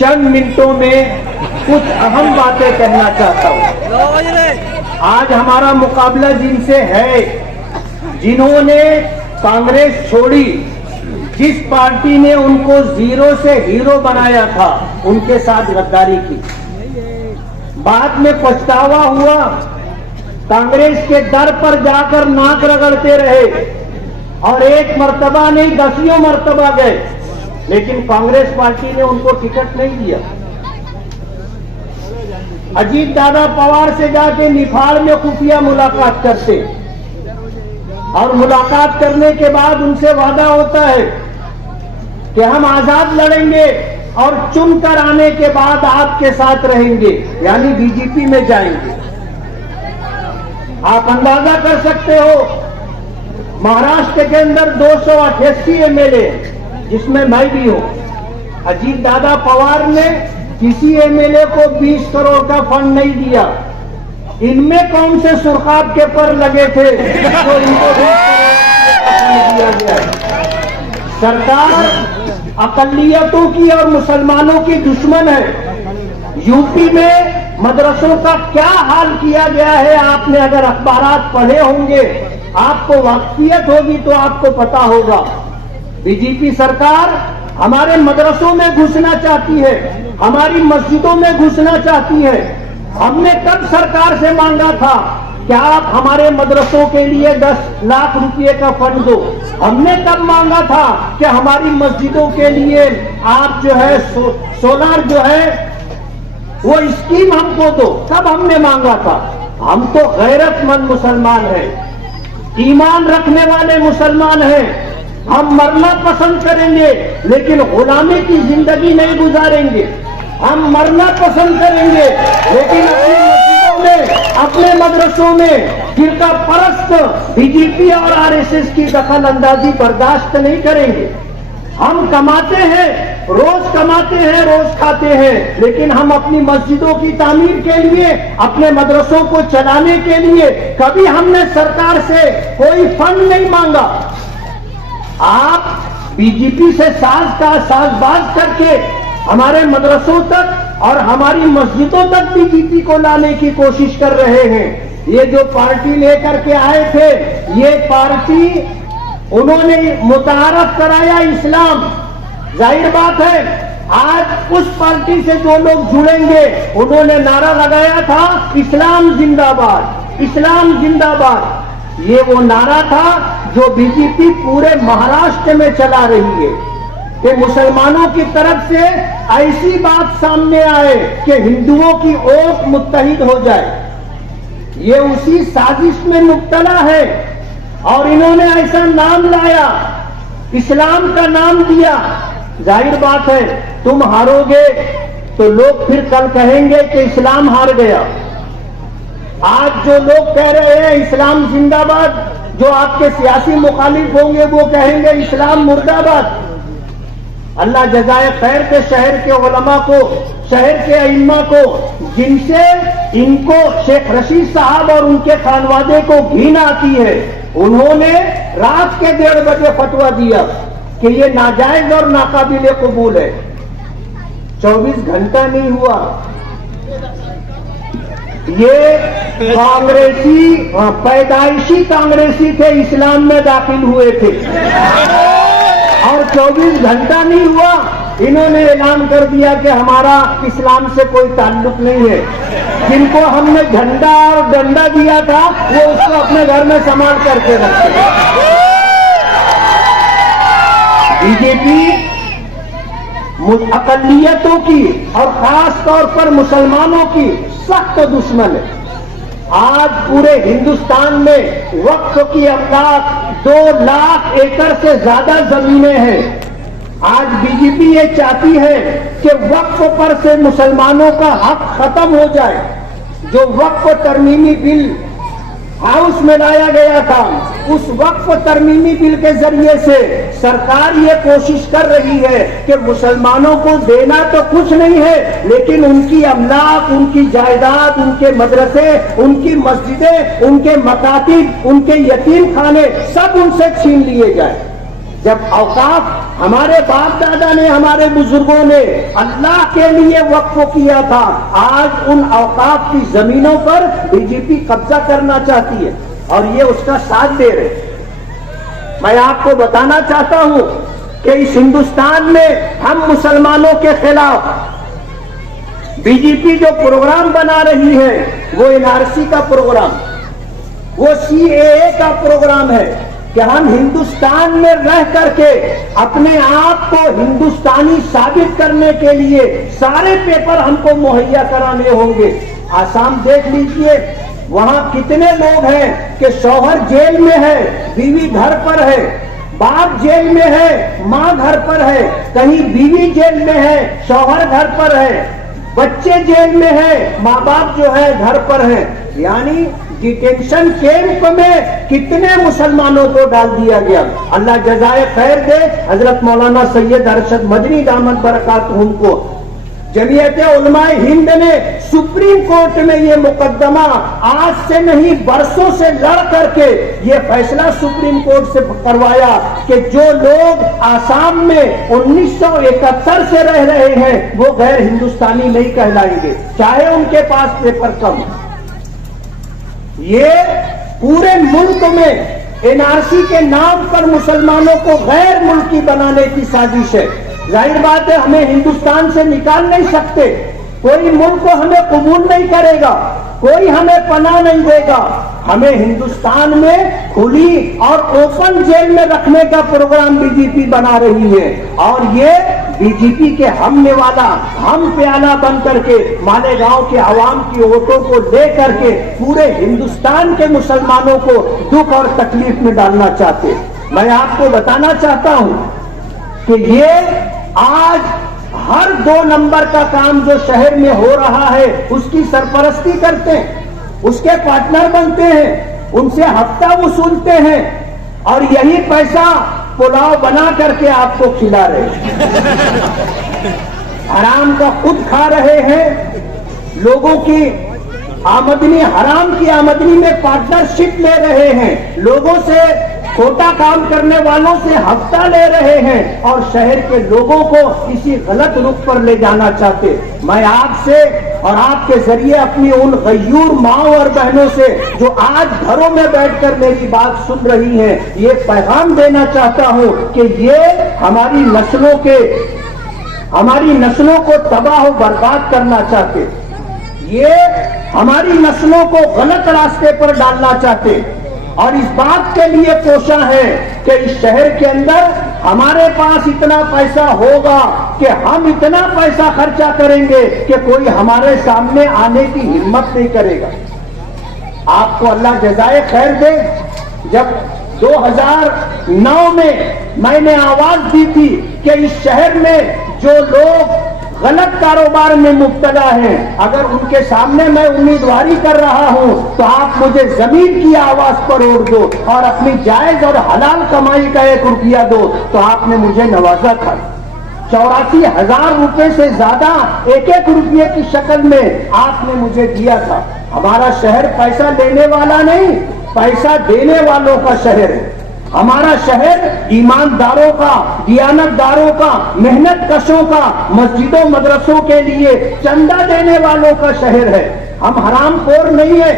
चंद मिनटों में कुछ अहम बातें कहना चाहता हूँ। आज हमारा मुकाबला जिनसे है, जिन्होंने कांग्रेस छोड़ी, जिस पार्टी ने उनको जीरो से हीरो बनाया था, उनके साथ गद्दारी की। बाद में पछतावा हुआ, कांग्रेस के दर पर जाकर नाक रगड़ते रहे और एक मर्तबा नहीं 10 मर्तबा गए, लेकिन कांग्रेस पार्टी ने उनको टिकट नहीं दिया। अजीत दादा पवार से जाके निफाड़ में खुफिया मुलाकात करते और मुलाकात करने के बाद उनसे वादा होता है कि हम आजाद लड़ेंगे और चुनकर आने के बाद आपके साथ रहेंगे, यानी बीजेपी में जाएंगे। आप अंदाजा कर सकते हो, महाराष्ट्र के अंदर 288 एमएलए, जिसमें मैं भी हूं। अजीत दादा पवार ने किसी एमएलए को 20 करोड़ का फंड नहीं दिया। इनमें कौन से सुरखाब के पर लगे थे जो इनको 20 करोड़ का फंड दिया गया? सरकार अकलियतों की और मुसलमानों की दुश्मन है। यूपी में मदरसों का क्या हाल किया गया है, आपने अगर अखबारात पढ़े होंगे, आपको वाकफियत होगी तो आपको पता होगा। बीजेपी सरकार हमारे मदरसों में घुसना चाहती है, हमारी मस्जिदों में घुसना चाहती है। हमने कब सरकार से मांगा था कि आप हमारे मदरसों के लिए 10 लाख रुपए का फंड दो? हमने तब मांगा था कि हमारी मस्जिदों के लिए आप जो है सोलर जो है वो स्कीम हमको दो। तब हमने मांगा था। हम तो गैरतमंद मुसलमान हैं, ईमान रखने वाले मुसलमान हैं। हम मरना पसंद करेंगे लेकिन गुलामी की जिंदगी नहीं गुजारेंगे। हम मरना पसंद करेंगे लेकिन अपनी मस्जिदों में, अपने मदरसों में फिरका परस्त बीजेपी और आरएसएस की दखल अंदाजी बर्दाश्त नहीं करेंगे। हम कमाते हैं, रोज कमाते हैं, रोज खाते हैं, लेकिन हम अपनी मस्जिदों की तामीर के लिए, अपने मदरसों को चलाने के लिए कभी हमने सरकार से कोई फंड नहीं मांगा। आप बीजेपी से साजबाज करके हमारे मदरसों तक और हमारी मस्जिदों तक बीजेपी को लाने की कोशिश कर रहे हैं। ये जो पार्टी लेकर के आए थे, ये पार्टी उन्होंने मुतारफ कराया इस्लाम। जाहिर बात है, आज उस पार्टी से जो लोग जुड़ेंगे, उन्होंने नारा लगाया था इस्लाम जिंदाबाद, इस्लाम जिंदाबाद। ये वो नारा था जो बीजेपी पूरे महाराष्ट्र में चला रही है कि मुसलमानों की तरफ से ऐसी बात सामने आए कि हिंदुओं की ओट मुत्तहिद हो जाए। ये उसी साजिश में मुब्तला है और इन्होंने ऐसा नाम लाया, इस्लाम का नाम दिया। जाहिर बात है, तुम हारोगे तो लोग फिर कल कहेंगे कि इस्लाम हार गया। आज जो लोग कह रहे हैं इस्लाम जिंदाबाद, जो आपके सियासी मुखालिफ होंगे वो कहेंगे इस्लाम मुर्दाबाद। अल्लाह जज़ाए खैर के शहर के उलमा को, शहर के अइम्मा को, जिनसे इनको शेख रशीद साहब और उनके खानवादे को घिन आती है, उन्होंने रात के 1:30 बजे फतवा दिया कि ये नाजायज और नाकाबिले कबूल है। 24 घंटा नहीं हुआ, ये कांग्रेसी, पैदाइशी कांग्रेसी थे, इस्लाम में दाखिल हुए थे और 24 घंटा नहीं हुआ, इन्होंने ऐलान कर दिया कि हमारा इस्लाम से कोई ताल्लुक नहीं है। जिनको हमने झंडा और डंडा दिया था वो उसको अपने घर में संभाल करके रखे। बीजेपी अकलियतों की और खास तौर पर मुसलमानों की सख्त दुश्मन है। आज पूरे हिंदुस्तान में वक्फ की अमलाक 2 लाख एकड़ से ज्यादा जमीनें हैं। आज बीजेपी ये चाहती है कि वक्फ पर से मुसलमानों का हक खत्म हो जाए। जो वक्फ तरमीमी बिल हाउस में लाया गया था, उस वक्फ तरमीमी बिल के जरिए से सरकार ये कोशिश कर रही है कि मुसलमानों को देना तो कुछ नहीं है, लेकिन उनकी अमलाक, उनकी जायदाद, उनके मदरसे, उनकी मस्जिदें, उनके मकातिब, उनके यतीम खाने सब उनसे छीन लिए जाए। जब औकाफ हमारे बाप दादा ने, हमारे बुजुर्गों ने अल्लाह के लिए वक्फ किया था, आज उन औकाफ की जमीनों पर बीजेपी कब्जा करना चाहती है और ये उसका साथ दे रहे। मैं आपको बताना चाहता हूं कि इस हिंदुस्तान में हम मुसलमानों के खिलाफ बीजेपी जो प्रोग्राम बना रही है वो एनआरसी का प्रोग्राम, वो सीएए का प्रोग्राम है कि हम हिंदुस्तान में रह करके अपने आप को हिंदुस्तानी साबित करने के लिए सारे पेपर हमको मुहैया कराने होंगे। आसाम देख लीजिए, वहां कितने लोग हैं कि शौहर जेल में है, बीवी घर पर है, बाप जेल में है, माँ घर पर है, कहीं बीवी जेल में है, शौहर घर पर है, बच्चे जेल में है, माँ बाप जो है घर पर है। यानी डिटेंशन कैंप में कितने मुसलमानों को डाल दिया गया। अल्लाह जज़ाए खैर दे हजरत मौलाना सैयद अरशद मदनी दामद बरकातहुम को। जमीयत उलमाए हिंद ने सुप्रीम कोर्ट में ये मुकदमा आज से नहीं बरसों से लड़ करके ये फैसला सुप्रीम कोर्ट से करवाया कि जो लोग आसाम में 1971 से रह रहे हैं वो गैर हिंदुस्तानी नहीं कहलाएंगे, चाहे उनके पास पेपर कम। ये पूरे मुल्क में एनआरसी के नाम पर मुसलमानों को गैर मुल्की बनाने की साजिश है। जाहिर बात है हमें हिंदुस्तान से निकाल नहीं सकते, कोई मुल्क को हमें कबूल नहीं करेगा, कोई हमें पनाह नहीं देगा। हमें हिंदुस्तान में खुली और ओपन जेल में रखने का प्रोग्राम बीजेपी बना रही है और ये बीजेपी के हमने वाला हम प्याला बन करके मालेगांव के आवाम की वोटों को ले करके पूरे हिंदुस्तान के मुसलमानों को दुख और तकलीफ में डालना चाहते। मैं आपको बताना चाहता हूं कि ये आज हर 2 नंबर का काम जो शहर में हो रहा है उसकी सरपरस्ती करते हैं, उसके पार्टनर बनते हैं, उनसे हफ्ता वसूलते हैं और यही पैसा पुलाव बना करके आपको खिला रहे हैं। हराम का खुद खा रहे हैं, लोगों की आमदनी, हराम की आमदनी में पार्टनरशिप ले रहे हैं, लोगों से छोटा काम करने वालों से हफ्ता ले रहे हैं और शहर के लोगों को किसी गलत रुख पर ले जाना चाहते। मैं आपसे और आपके जरिए अपनी उन गयूर माओ और बहनों से जो आज घरों में बैठकर मेरी बात सुन रही हैं, ये पैगाम देना चाहता हूं कि ये हमारी नस्लों को तबाह और बर्बाद करना चाहते, ये हमारी नस्लों को गलत रास्ते पर डालना चाहते और इस बात के लिए कोशा है कि इस शहर के अंदर हमारे पास इतना पैसा होगा कि हम इतना पैसा खर्चा करेंगे कि कोई हमारे सामने आने की हिम्मत नहीं करेगा। आपको अल्लाह जज़ाए खैर दे, जब 2009 में मैंने आवाज दी थी कि इस शहर में जो लोग गलत कारोबार में मुब्तला हैं, अगर उनके सामने मैं उम्मीदवारी कर रहा हूं तो आप मुझे जमीन की आवाज पर रोक दो और अपनी जायज और हलाल कमाई का 1 रुपया दो, तो आपने मुझे नवाजा था। 84,000 रुपए से ज्यादा 1-1 रुपये की शक्ल में आपने मुझे दिया था। हमारा शहर पैसा लेने वाला नहीं, पैसा देने वालों का शहर है। हमारा शहर ईमानदारों का, दियानतदारों का, मेहनत कशों का, मस्जिदों मदरसों के लिए चंदा देने वालों का शहर है। हम हरामखोर नहीं है।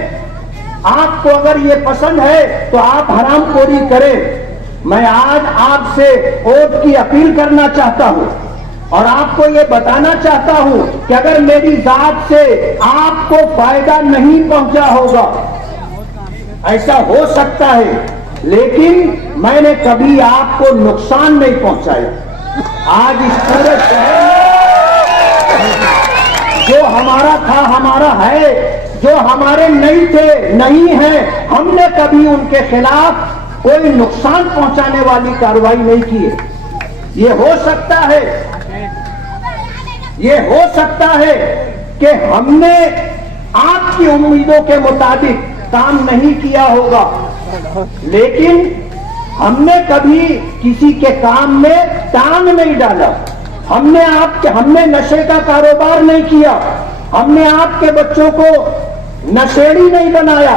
आपको अगर ये पसंद है तो आप हरामखोरी करें। मैं आज आपसे वोट की अपील करना चाहता हूं और आपको ये बताना चाहता हूं कि अगर मेरी जात से आपको फायदा नहीं पहुंचा होगा, ऐसा हो सकता है, लेकिन मैंने कभी आपको नुकसान नहीं पहुंचाया। आज इस पूरे शहर में जो हमारा था, हमारा है, जो हमारे नहीं थे, नहीं है, हमने कभी उनके खिलाफ कोई नुकसान पहुंचाने वाली कार्रवाई नहीं की है। ये हो सकता है कि हमने आपकी उम्मीदों के मुताबिक काम नहीं किया होगा, लेकिन हमने कभी किसी के काम में टांग नहीं डाला। हमने नशे का कारोबार नहीं किया, हमने आपके बच्चों को नशेड़ी नहीं बनाया,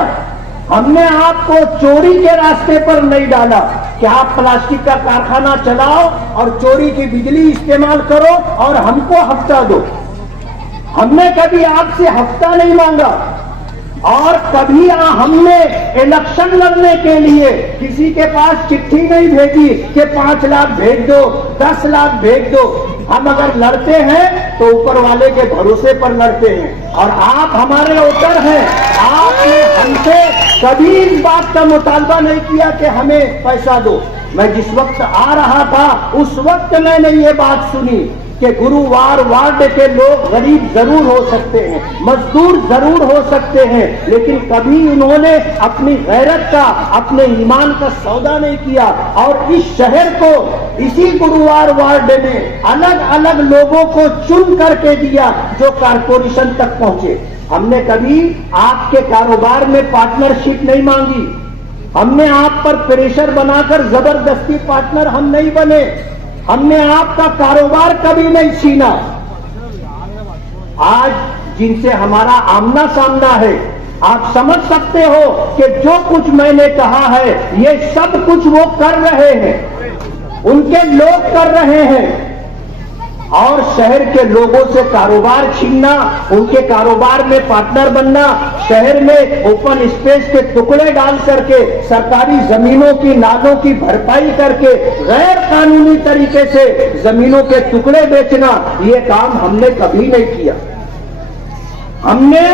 हमने आपको चोरी के रास्ते पर नहीं डाला। कि आप प्लास्टिक का कारखाना चलाओ और चोरी की बिजली इस्तेमाल करो और हमको हफ्ता दो। हमने कभी आपसे हफ्ता नहीं मांगा और कभी हमने इलेक्शन लड़ने के लिए किसी के पास चिट्ठी नहीं भेजी कि 5 लाख भेज दो, 10 लाख भेज दो। हम अगर लड़ते हैं तो ऊपर वाले के भरोसे पर लड़ते हैं और आप हमारे वोटर हैं। आपने हमसे कभी इस बात का मुतालबा नहीं किया कि हमें पैसा दो। मैं जिस वक्त आ रहा था उस वक्त मैंने ये बात सुनी कि गुरुवार वार्ड के लोग गरीब जरूर हो सकते हैं, मजदूर जरूर हो सकते हैं, लेकिन कभी उन्होंने अपनी गैरत का, अपने ईमान का सौदा नहीं किया। और इस शहर को इसी गुरुवार वार्ड में अलग अलग लोगों को चुन करके दिया जो कारपोरेशन तक पहुंचे। हमने कभी आपके कारोबार में पार्टनरशिप नहीं मांगी। हमने आप पर प्रेशर बनाकर जबरदस्ती पार्टनर हम नहीं बने। हमने आपका कारोबार कभी नहीं छीना। आज जिनसे हमारा आमना सामना है, आप समझ सकते हो कि जो कुछ मैंने कहा है ये सब कुछ वो कर रहे हैं, उनके लोग कर रहे हैं। और शहर के लोगों से कारोबार छीनना, उनके कारोबार में पार्टनर बनना, शहर में ओपन स्पेस के टुकड़े डाल करके सरकारी जमीनों की, नालों की भरपाई करके गैर कानूनी तरीके से जमीनों के टुकड़े बेचना, ये काम हमने कभी नहीं किया। हमने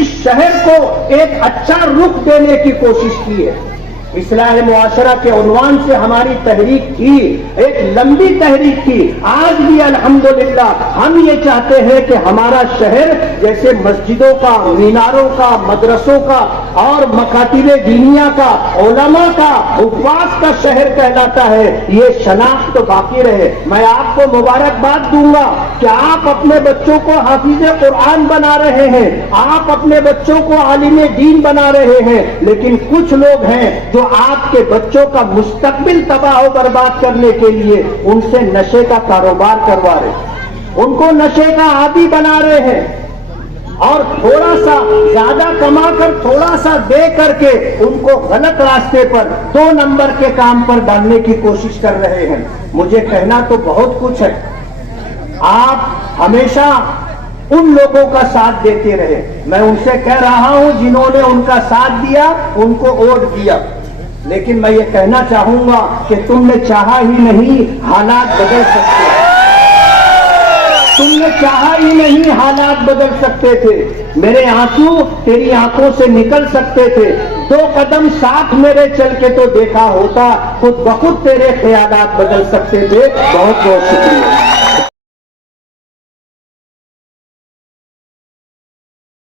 इस शहर को एक अच्छा रुख देने की कोशिश की है। इस्लाह मुआशरा के उन्वान से हमारी तहरीक थी, एक लंबी तहरीक थी। आज भी अल्हम्दुलिल्लाह हम ये चाहते हैं कि हमारा शहर जैसे मस्जिदों का, मीनारों का, मदरसों का और मकातिबे दीनिया का, उलमा का, उपवास का शहर कहलाता है, ये शनाख्त तो बाकी रहे। मैं आपको मुबारकबाद दूंगा कि आप अपने बच्चों को हाफिज़े कुरान बना रहे हैं, आप अपने बच्चों को आलिमे दीन बना रहे हैं, लेकिन कुछ लोग हैं जो आपके बच्चों का मुस्तकबिल तबाह और बर्बाद करने के लिए उनसे नशे का कारोबार करवा रहे, उनको नशे का आदी बना रहे हैं और थोड़ा सा ज्यादा कमाकर थोड़ा सा दे करके उनको गलत रास्ते पर 2 नंबर के काम पर डालने की कोशिश कर रहे हैं। मुझे कहना तो बहुत कुछ है। आप हमेशा उन लोगों का साथ देते रहे। मैं उनसे कह रहा हूं जिन्होंने उनका साथ दिया, उनको वोट दिया, लेकिन मैं ये कहना चाहूंगा कि तुमने चाहा ही नहीं, हालात बदल सकते। तुमने चाहा ही नहीं, हालात बदल सकते थे। मेरे आंसू तेरी आंखों से निकल सकते थे। 2 कदम साथ मेरे चल के तो देखा होता, खुद ब खुद तेरे ख्यालात बदल सकते थे। बहुत बहुत शुक्रिया।